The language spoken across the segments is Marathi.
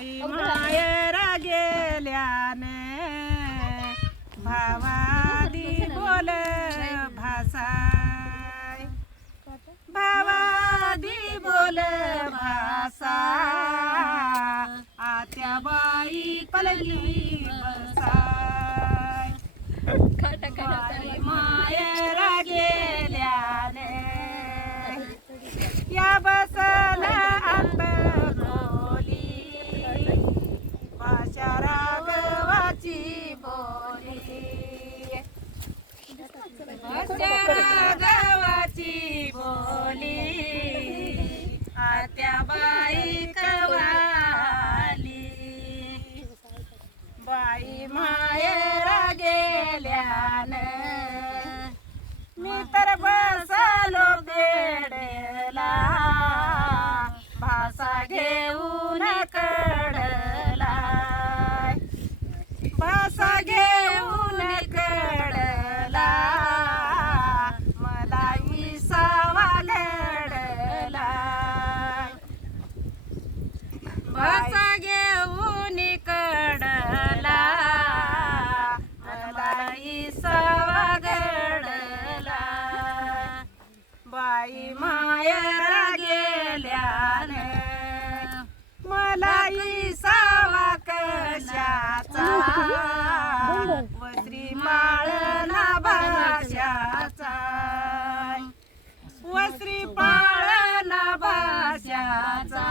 बाई मायरा गेल्याने भावादी बोल भासाय भावादी बोल भासा आत्या बाई पलली बसाय बाई मायरा गेल्याने या बसला अंत खोली भाषा राघवाची बोली भाषा राघवाची बोली आत्या बाई कवाली बाई मायरा गेल्याने मी तर बसलो बेडला भासा घेऊन कडला भासा घेऊन कडला मला विसावा लढला भासा घेऊन कडला मला विसावा गडला बाई मायरा गेल्याने मला इसावा कशाचा वस्त्री माळना भाषाचा वस्त्री पाळना भाषाचा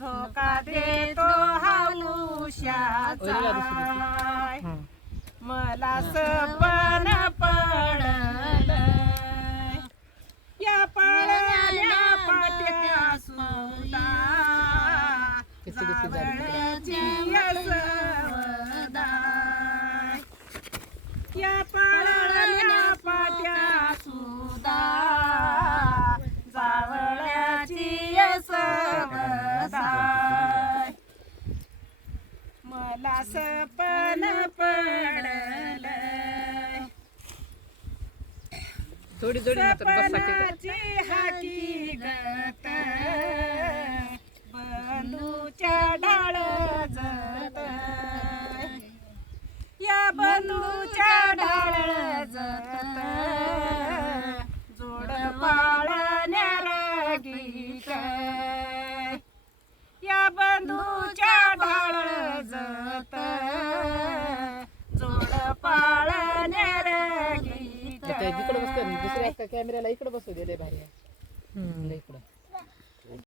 झोका देतो हाऊशाचा मला सपन पडलं या पाळल्या पाट्या सुद्धा जावळ्याची यसवदा या पाळल्या पाट्या सुद्धा जावळ्याची यसवदा मला सपन पडलं जोडी जोडी सपनाची हकीकत बंधूच्या ढाळ जत या बंधूच्या ढाळ जत जोड पाळण्या गीत या बंधूच्या ढाळ जत जोड पाळण्या गीत इकडे बसते दुसऱ्या कॅमेऱ्याला इकडे बसू दे लय भारी आहे इकडं